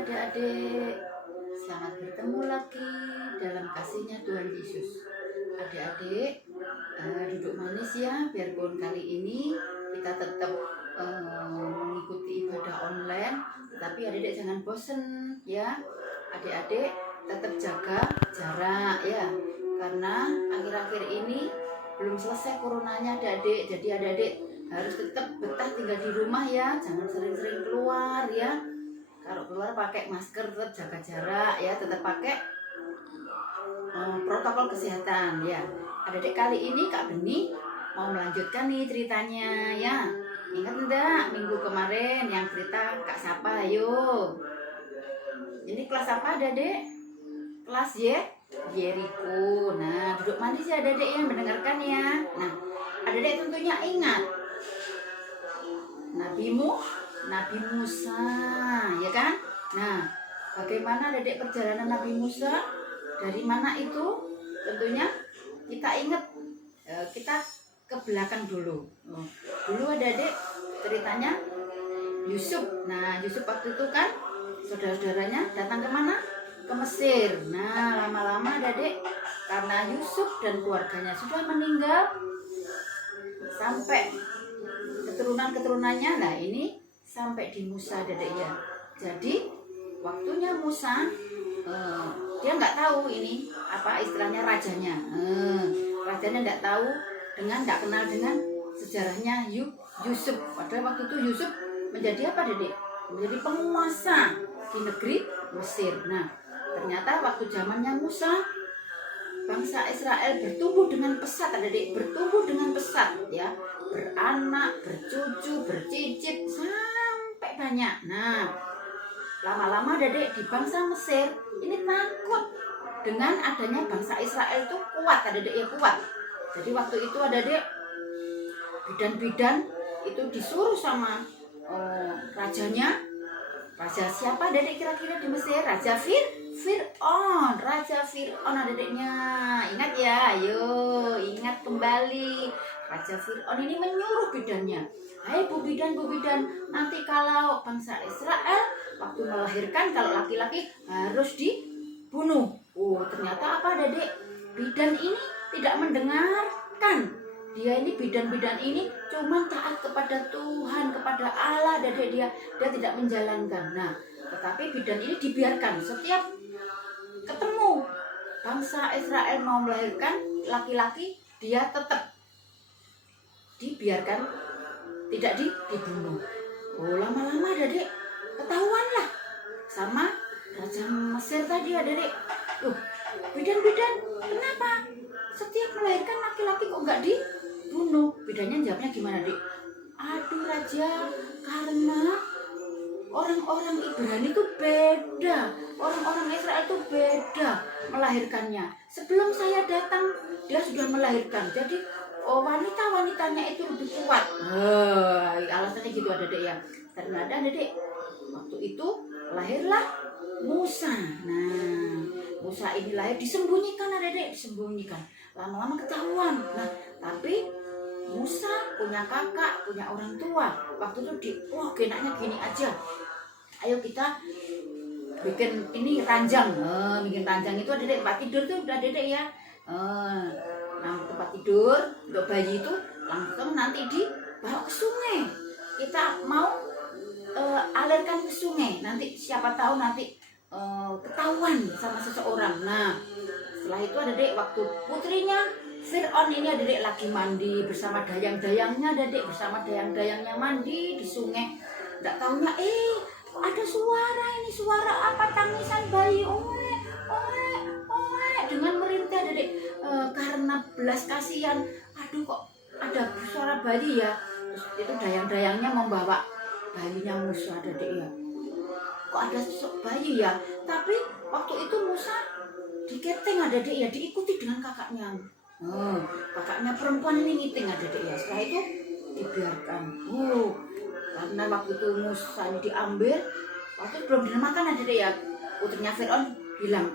adik-adik, selamat bertemu lagi dalam kasihnya Tuhan Yesus. Adik-adik, duduk manis ya, biarpun kali ini kita tetap mengikuti ibadah online, tapi adik-adik jangan bosen ya. Adik-adik tetap jaga jarak ya, karena akhir-akhir ini belum selesai coronanya adik-adik, jadi adik-adik harus tetap betah tinggal di rumah ya, jangan sering-sering keluar ya. Kalau keluar pakai masker, tetap jaga jarak ya, tetap pakai protokol kesehatan ya. Adik-adik kali ini Kak Beni mau melanjutkan nih ceritanya ya. Ingat enggak minggu kemarin yang cerita Kak Sapa? Ayo. Ini kelas apa adik-adik? Kelas Yeriko. Nah, duduk manis ya adik-adik yang mendengarkan ya. Nah, adik-adik tentunya ingat Nabi Musa, ya kan? Nah, bagaimana adik perjalanan Nabi Musa? Dari mana itu? Tentunya kita ingat, kita ke belakang dulu. Dulu adik ceritanya Yusuf. Nah, Yusuf waktu itu kan saudara-saudaranya datang ke mana? Ke Mesir. Nah, lama-lama adik karena Yusuf dan keluarganya sudah meninggal, sampai keturunan-keturunannya, nah ini sampai di Musa adik ya. Jadi waktunya Musa, dia nggak tahu ini apa istilahnya rajanya, rajanya nggak tahu, nggak kenal dengan sejarahnya Yusuf. Padahal waktu itu Yusuf menjadi apa adik? Menjadi penguasa di negeri Mesir. Nah ternyata waktu zamannya Musa, bangsa Israel bertumbuh dengan pesat adik, bertumbuh dengan pesat ya, beranak, bercucu, bercicit sampai banyak. Nah, lama-lama adik di bangsa Mesir ini takut dengan adanya bangsa Israel itu kuat adik ya, kuat. Jadi waktu itu adik bidan-bidan itu disuruh sama rajanya. Raja siapa adik kira-kira di Mesir? Raja Fir'aun, Raja Fir'aun adiknya. Ingat ya, ayo ingat kembali. Raja Fir'aun ini menyuruh bidannya, hai bu bidan, nanti kalau bangsa Israel waktu melahirkan, kalau laki-laki harus dibunuh. Oh ternyata apa adik? Bidan ini tidak mendengarkan. Dia ini bidan-bidan ini cuma taat kepada Tuhan, kepada Allah, dan dia tidak menjalankan. Nah, tetapi bidan ini dibiarkan. Setiap ketemu bangsa Israel mau melahirkan laki-laki, dia tetap dibiarkan, tidak dibunuh. Oh lama-lama adik ketahuan lah sama Raja Mesir tadi adik. Loh, bidan-bidan kenapa setiap melahirkan laki-laki kok nggak dibunuh? Bidannya jawabnya gimana adik? Aduh Raja, karena orang-orang Ibrani itu beda, orang-orang Israel itu beda melahirkannya. Sebelum saya datang dia sudah melahirkan, jadi wanita-wanitanya itu lebih kuat. Alasannya gitu adik ya. Ternyata adik waktu itu lahirlah Musa. Nah Musa ini lahir disembunyikan adik, disembunyikan. Lama-lama ketahuan. Nah tapi Musa punya kakak, punya orang tua. Waktu itu enaknya gini aja. Ayo kita bikin ini ranjang. Bikin ranjang itu adik tempat tidur tuh udah adik ya. Nah tempat tidur untuk bayi itu langsung nanti dibawa ke sungai. Kita mau alirkan ke sungai. Nanti siapa tahu nanti ketahuan sama seseorang. Nah setelah itu adik waktu putrinya Fir'aun ini adik lagi mandi bersama dayang-dayangnya, adik bersama dayang-dayangnya mandi di sungai. Nggak tahunya ada suara, ini suara apa? Tangisan bayi, oe dengan merintih adik, karena belas kasihan. Aduh kok ada suara bayi ya. Terus itu dayang-dayangnya membawa bayinya Musa adik ya. Kok ada bayi ya? Tapi waktu itu Musa diketeng adik ya, diikuti dengan kakaknya. Kakaknya perempuan ini ngiting adik ya. Setelah itu dibiarkan. Karena waktu itu Musa ini diambil, waktu itu belum dimakan adik ya. Putrinya Fir'aun bilang,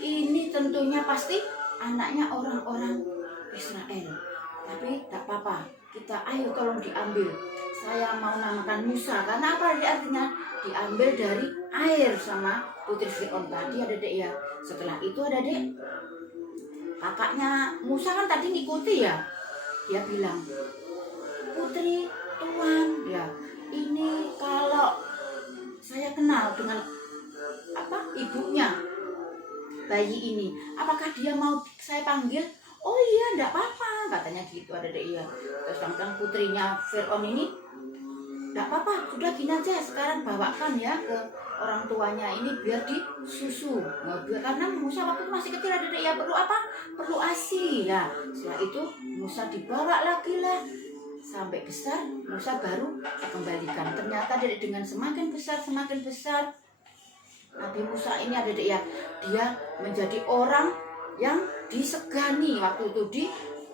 ini tentunya pasti anaknya orang-orang Israel. Tapi tak apa-apa, kita ayo tolong diambil. Saya mau namakan Musa, karena apa artinya? diambil dari air sama putri Fir'aun tadi adik-adik ya. Setelah itu adik-adik, kakaknya Musa kan tadi ngikuti ya, dia bilang, putri Tuhan ya, ini kalau saya kenal dengan ibunya bayi ini, apakah dia mau saya panggil? Oh iya, enggak apa-apa, katanya gitu adik-adik ya. Terus langsung putrinya Fir'aun ini, enggak apa-apa, sudah gini aja, sekarang bawakan ya ke orang tuanya ini biar disusu. Nah, karena Musa waktu masih kecil adik-adik ya, perlu apa? Perlu ASI ya. Setelah itu Musa dibawa lagi lah sampai besar, Musa baru dikembalikan. Ternyata dengan semakin besar Nabi Musa ini adik-adik ya, dia menjadi orang yang disegani waktu itu di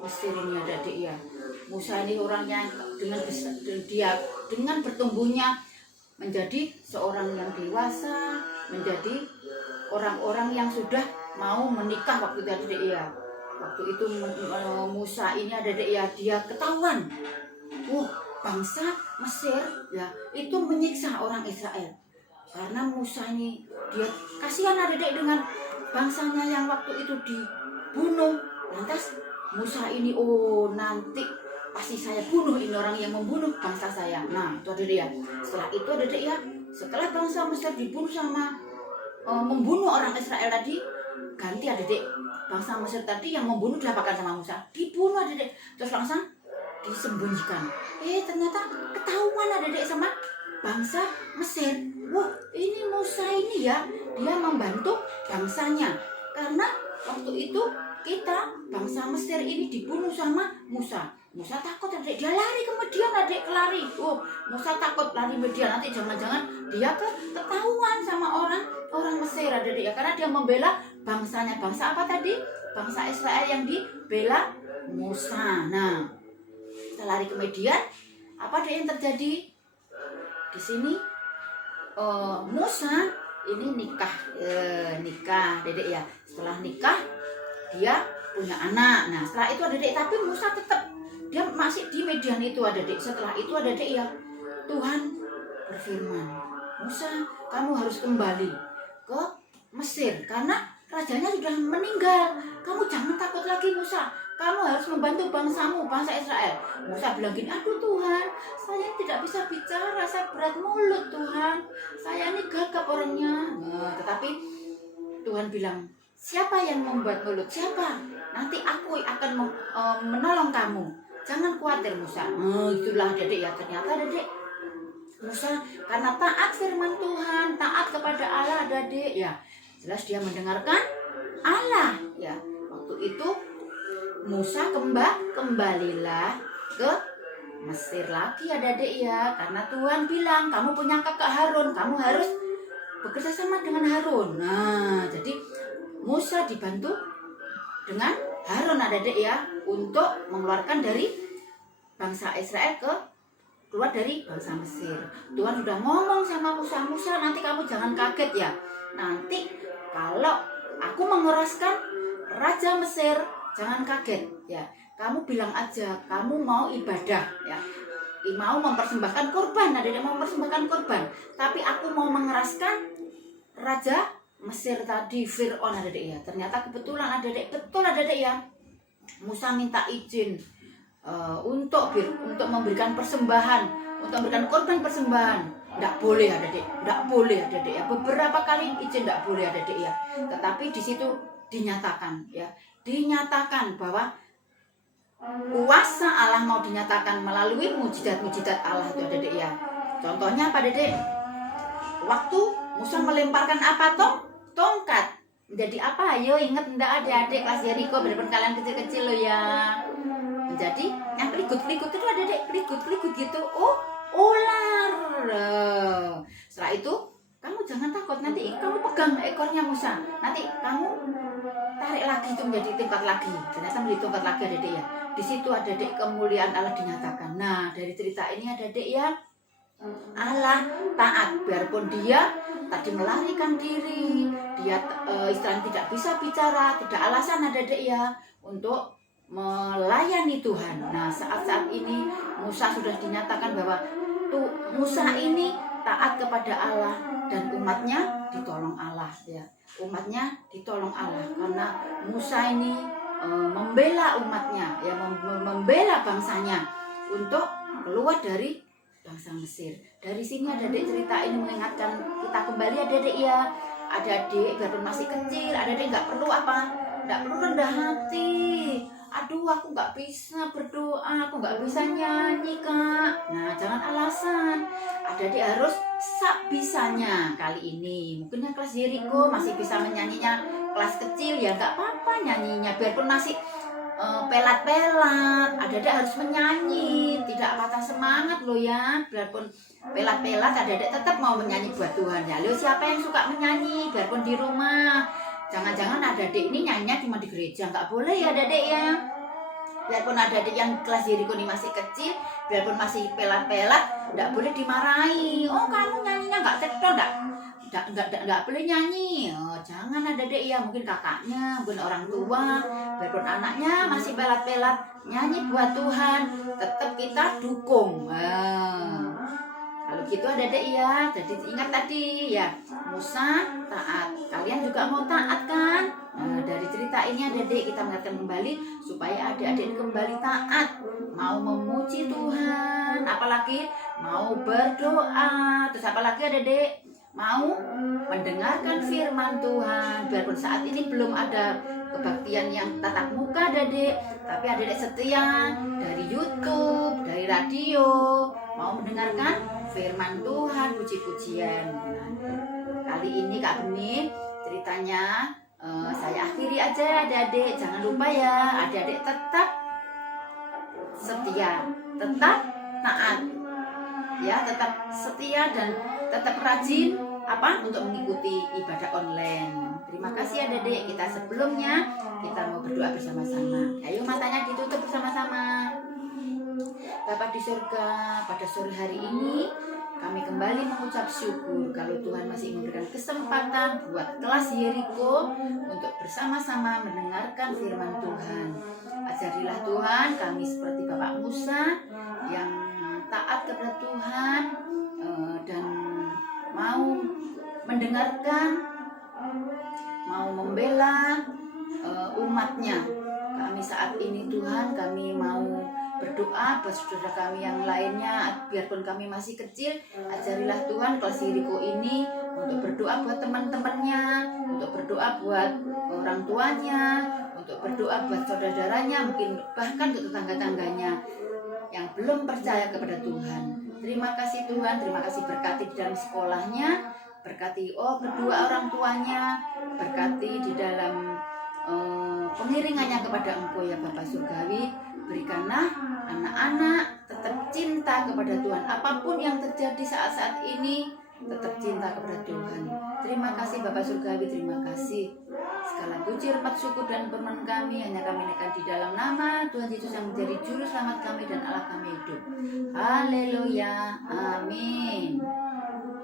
Mesir ini adik-adik ya. Musa ini orangnya dengan bertumbuhnya menjadi seorang yang dewasa, menjadi orang-orang yang sudah mau menikah waktu itu adik-adik ya. Waktu itu Musa ini adik-adik ya, dia ketahuan, bangsa Mesir ya itu menyiksa orang Israel. Karena Musa ini dia kasihan adik-adik dengan bangsanya yang waktu itu dibunuh. Lantas Musa ini, nanti pasti saya bunuh ini orang yang membunuh bangsa saya. Nah itu adik-adik ya. Setelah itu adik-adik ya, setelah bangsa Mesir dibunuh sama membunuh orang Israel tadi, ganti adik-adik, bangsa Mesir tadi yang membunuh diapakan sama Musa? Dibunuh adik-adik. Terus langsung disembunyikan. Ternyata ketahuan adik-adik sama bangsa Mesir. Ini Musa ini ya, dia membantu bangsanya. Karena waktu itu kita bangsa Mesir ini dibunuh sama Musa. Musa takut adik, dia lari kemudian adik kelari. Musa takut lari kemudian nanti jangan-jangan dia ketahuan sama orang Mesir adik ya, karena dia membela bangsanya. Bangsa apa tadi? Bangsa Israel yang dibela Musa. Nah, setelah lari kemudian apa yang terjadi di sini? Musa ini nikah dedek ya. Setelah nikah dia punya anak. Nah setelah itu dedek, tapi Musa tetap dia masih di Midian itu dedek. Setelah itu dedek ya, Tuhan berfirman, Musa kamu harus kembali ke Mesir karena rajanya sudah meninggal. Kamu jangan takut lagi Musa, kamu harus membantu bangsamu, bangsa Israel. Musa bilang gini, aduh Tuhan, saya tidak bisa bicara, saya berat mulut Tuhan, saya ini gagap orangnya. Tetapi Tuhan bilang, siapa yang membuat mulut? Siapa? Nanti aku akan menolong kamu. Jangan khawatir Musa. Itulah dedek ya, ternyata dedek Musa karena taat firman Tuhan, taat kepada Allah dedek ya. Jelas dia mendengarkan Allah ya. Waktu itu Musa kembalilah ke Mesir lagi adik-adik ya, karena Tuhan bilang kamu punya kakak Harun, kamu harus bekerja sama dengan Harun. Nah jadi Musa dibantu dengan Harun adik-adik ya, untuk mengeluarkan dari bangsa Israel keluar dari bangsa Mesir. Tuhan sudah ngomong sama Musa, nanti kamu jangan kaget ya, nanti kalau aku mengeraskan Raja Mesir, jangan kaget ya. Kamu bilang aja kamu mau ibadah ya, mau mempersembahkan korban, adik-adik mau mempersembahkan korban. Tapi aku mau mengeraskan Raja Mesir tadi, Fir'aun adik-adik ya. Ternyata kebetulan adik-adik, betul adik-adik ya. Musa minta izin untuk memberikan persembahan, untuk memberikan korban persembahan. Tidak boleh adik-adik, tidak boleh adik-adik ya. Beberapa kali izin tidak boleh adik-adik ya. Tetapi di situ dinyatakan ya, dinyatakan bahwa kuasa Allah mau dinyatakan melalui mujizat-mujizat Allah itu adik-adik ya. Contohnya apa adik-adik? Waktu Musa melemparkan apa tongkat menjadi apa? Ayo ingat enggak adik-adik kelas Jericho, bener-bener kalian kecil-kecil lo ya. Menjadi yang keligut-keligut itu adik-adik, keligut-keligut gitu. Ular. Setelah itu kamu jangan takut, nanti kamu pegang ekornya Musa, nanti kamu tarik lagi itu menjadi tingkat lagi. Ternyata menjadi tingkat lagi adik-adik ya. Di situ adik-adik kemuliaan Allah dinyatakan. Nah dari cerita ini adik-adik ya, Allah taat biarpun dia tadi melarikan diri, dia istilahnya tidak bisa bicara, tidak alasan adik-adik ya untuk melayani Tuhan. Nah saat-saat ini Musa sudah dinyatakan bahwa Musa ini taat kepada Allah dan umatnya ditolong Allah ya. Umatnya ditolong Allah karena Musa ini membela umatnya ya, membela bangsanya untuk keluar dari bangsa Mesir. Dari sini adik-adik cerita ini mengingatkan kita kembali adik-adik ya. Adik-adik biarpun masih kecil, adik-adik nggak perlu rendah hati. Aduh, aku nggak bisa berdoa, aku nggak bisa nyanyi kak. Nah, jangan alasan. Adik-adik harus bisanya kali ini. Mungkin yang kelas Jericho masih bisa menyanyinya, kelas kecil ya nggak apa-apa nyanyinya. Biarpun masih pelat-pelat, adik-adik harus menyanyi, tidak patah semangat loh ya. Biarpun pelat-pelat, adik-adik tetap mau menyanyi buat Tuhan ya. Loh, siapa yang suka menyanyi biarpun di rumah? Jangan-jangan adik-adik ini nyanyinya cuma di gereja, nggak boleh ya adik-adik ya. Biarpun adik-adik yang kelas Jericho ini masih kecil, biarpun masih pelat-pelat, nggak boleh dimarahi. Oh, kamu nyanyinya nggak tekton, nggak boleh nyanyi. Oh, jangan adik-adik ya, mungkin kakaknya, mungkin orang tua, biarpun anaknya masih pelat-pelat nyanyi buat Tuhan, tetap kita dukung. Kalau gitu adik-adik ya, jadi ingat tadi ya, Musa taat. Kalian juga mau taat kan? Dari cerita ini adik-adik kita mengingatkan kembali supaya adik-adik kembali taat, mau memuji Tuhan, apalagi mau berdoa, terus apalagi adik-adik mau mendengarkan firman Tuhan. Biarpun saat ini belum ada kebaktian yang tatap muka adik-adik, tapi adik-adik setia dari YouTube, dari radio, mau mendengarkan firman Tuhan, puji-pujian. Kali ini Kak Beni ceritanya saya akhiri aja adik-adik. Jangan lupa ya, adik-adik tetap setia, tetap taat ya, tetap setia dan tetap rajin untuk mengikuti ibadah online. Terima kasih adik-adik. Kita sebelumnya kita mau berdoa bersama-sama. Ayo matanya ditutup bersama-sama. Bapa di surga, pada sore hari ini kami kembali mengucap syukur kalau Tuhan masih memberikan kesempatan buat kelas Jericho untuk bersama-sama mendengarkan firman Tuhan. Ajarilah Tuhan kami seperti Bapak Musa yang taat kepada Tuhan dan mau mendengarkan, mau membela umatnya. Kami saat ini Tuhan, kami mau berdoa buat saudara kami yang lainnya, biarpun kami masih kecil, ajarilah Tuhan kelas Jericho ini untuk berdoa buat teman-temannya, untuk berdoa buat orang tuanya, untuk berdoa buat saudara-saudaranya, mungkin bahkan ke tetangga-tangganya yang belum percaya kepada Tuhan. Terima kasih Tuhan, terima kasih berkati di dalam sekolahnya, berkati kedua orang tuanya, berkati di dalam pengiringannya kepada Engkau ya Bapa Surgawi. Berikanlah anak-anak tetap cinta kepada Tuhan. Apapun yang terjadi saat-saat ini, tetap cinta kepada Tuhan. Terima kasih Bapa Surgawi, terima kasih. Segala puji, hormat, syukur dan permohonan kami hanya kami naikkan di dalam nama Tuhan Yesus yang menjadi juru selamat kami dan Allah kami hidup. Haleluya, amin.